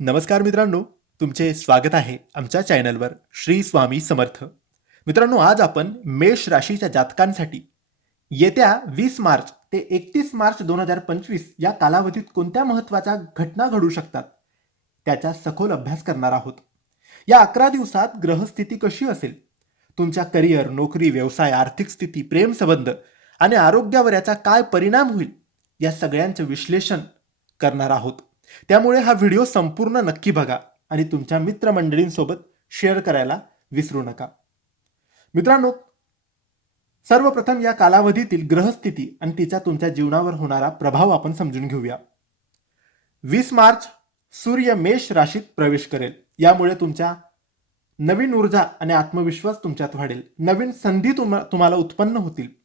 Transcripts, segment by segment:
नमस्कार मित्रांनो तुमचे स्वागत आहे आमच्या चॅनलवर श्री स्वामी समर्थ. मित्रांनो आज आपण मेष राशीच्या जातकांसाठी येत्या वीस मार्च ते एकतीस मार्च दोन हजार पंचवीस या कालावधीत कोणत्या महत्त्वाच्या घटना घडू शकतात त्याचा सखोल अभ्यास करणार आहोत. या अकरा दिवसात ग्रहस्थिती कशी असेल तुमच्या करिअर नोकरी व्यवसाय आर्थिक स्थिती प्रेमसंबंध आणि आरोग्यावर याचा काय परिणाम होईल या सगळ्यांचं विश्लेषण करणार आहोत. त्यामुळे हा व्हिडिओ संपूर्ण नक्की बघा आणि तुमच्या मित्रमंडळींसोबत शेअर करायला विसरू नका. मित्रांनो सर्वप्रथम या कालावधीतील ग्रहस्थिती आणि तिचा तुमच्या जीवनावर होणारा प्रभाव आपण समजून घेऊया. वीस मार्च सूर्य मेष राशीत प्रवेश करेल. यामुळे तुमच्या नवीन ऊर्जा आणि आत्मविश्वास तुमच्यात वाढेल. नवीन संधी तुम्हा तुम्हाला उत्पन्न होतील.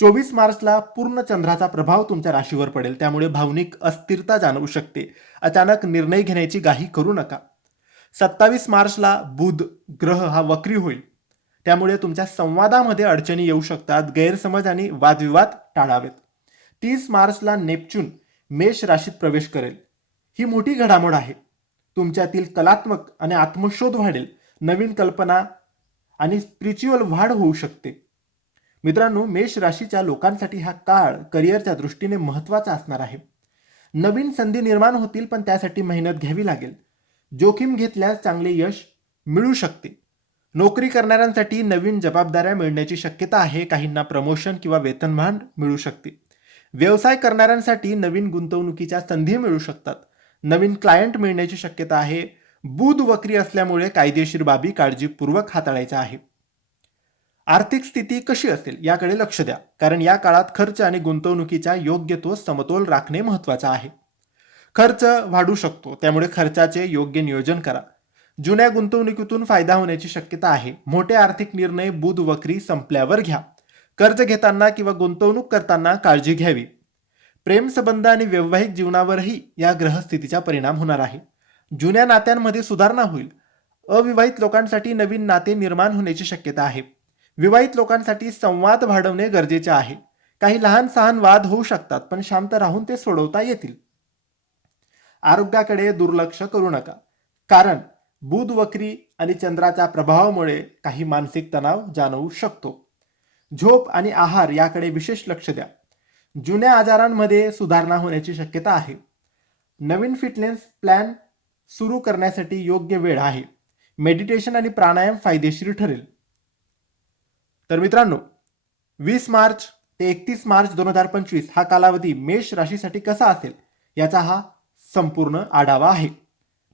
चोवीस मार्चला पूर्ण चंद्राचा प्रभाव तुमच्या राशीवर पडेल. त्यामुळे भावनिक अस्थिरता जाणवू शकते. अचानक निर्णय घेण्याची घाई करू नका. सत्तावीस मार्चला बुध ग्रह हा वक्री होईल. त्यामुळे तुमच्या संवादामध्ये अडचणी येऊ शकतात. गैरसमज आणि वादविवाद टाळावेत. तीस मार्चला नेपच्यून मेष राशीत प्रवेश करेल. ही मोठी घडामोड आहे. तुमच्यातील कलात्मक आणि आत्मशोध वाढेल. नवीन कल्पना आणि स्पिरिच्युअल वाढ होऊ शकते. मित्रांनो मेष राशीच्या लोकांसाठी हा काळ करिअरच्या दृष्टीने महत्त्वाचा असणार आहे. नवीन संधी निर्माण होतील पण त्यासाठी मेहनत घ्यावी लागेल. जोखीम घेतल्यास चांगले यश मिळू शकते. नोकरी करणाऱ्यांसाठी नवीन जबाबदाऱ्या मिळण्याची शक्यता आहे. काहींना प्रमोशन किंवा वेतनमान मिळू शकते. व्यवसाय करणाऱ्यांसाठी नवीन गुंतवणुकीच्या संधी मिळू शकतात. नवीन क्लायंट मिळण्याची शक्यता आहे. बुध वक्री असल्यामुळे कायदेशीर बाबी काळजीपूर्वक हाताळायच्या आहे आर्थिक स्थिती कशी असेल याकडे लक्ष द्या. कारण या काळात खर्च आणि गुंतवणुकीचा योग्य तो समतोल राखणे महत्वाचं आहे. खर्च वाढू शकतो त्यामुळे खर्चाचे योग्य नियोजन करा. जुन्या गुंतवणुकीतून फायदा होण्याची शक्यता आहे. मोठे आर्थिक निर्णय बुध वक्री संपल्यावर घ्या. कर्ज घेताना किंवा गुंतवणूक करताना काळजी घ्यावी. प्रेमसंबंध आणि वैवाहिक जीवनावरही या ग्रहस्थितीचा परिणाम होणार आहे. जुन्या नात्यांमध्ये सुधारणा होईल. अविवाहित लोकांसाठी नवीन नाते निर्माण होण्याची शक्यता आहे. विवाहित लोकांसाठी संवाद वाढवणे गरजेचे आहे. काही लहान सहान वाद होऊ शकतात पण शांत राहून ते सोडवता येतील. आरोग्याकडे दुर्लक्ष करू नका. कारण बुध वक्री आणि चंद्राच्या प्रभावामुळे काही मानसिक तणाव जाणवू शकतो. झोप आणि आहार याकडे विशेष लक्ष द्या. जुन्या आजारांमध्ये सुधारणा होण्याची शक्यता आहे. नवीन फिटनेस प्लॅन सुरू करण्यासाठी योग्य वेळ आहे. मेडिटेशन आणि प्राणायाम फायदेशीर ठरेल. तर मित्रांनो वीस मार्च ते एकतीस मार्च दोन हजार पंचवीस हा कालावधी मेष राशीसाठी कसा असेल याचा हा संपूर्ण आढावा आहे.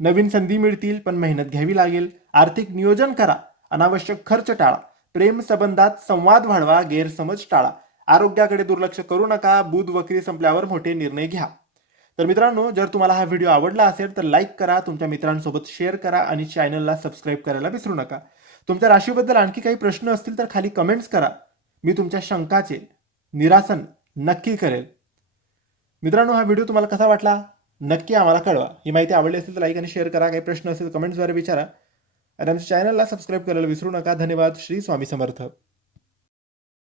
नवीन संधी मिळतील पण मेहनत घ्यावी लागेल. आर्थिक नियोजन करा. अनावश्यक खर्च टाळा. प्रेम संबंधात संवाद वाढवा गैरसमज टाळा. आरोग्याकडे दुर्लक्ष करू नका. बुध वक्री संपल्यावर मोठे निर्णय घ्या. तर मित्रांनो जर तुम्हाला हा व्हिडिओ आवडला असेल तर लाईक करा. तुमच्या मित्रांसोबत शेअर करा आणि चॅनलला सबस्क्राईब करायला विसरू नका. तुमच्या राशीबद्दल आणखी काही प्रश्न असतील तर खाली कमेंट्स करा. मी तुमच्या शंकाचे निरासन नक्की करेल. मित्रांनो हा व्हिडिओ तुम्हाला कसा वाटला? नक्की आम्हाला कळवा. ही माहिती आवडली असेल तर लाईक आणि शेअर करा. काही प्रश्न असेल कमेंट्सद्वारे विचारा. आणि आमच्या चॅनलला सबस्क्राईब करायला विसरू नका. धन्यवाद. श्री स्वामी समर्थ.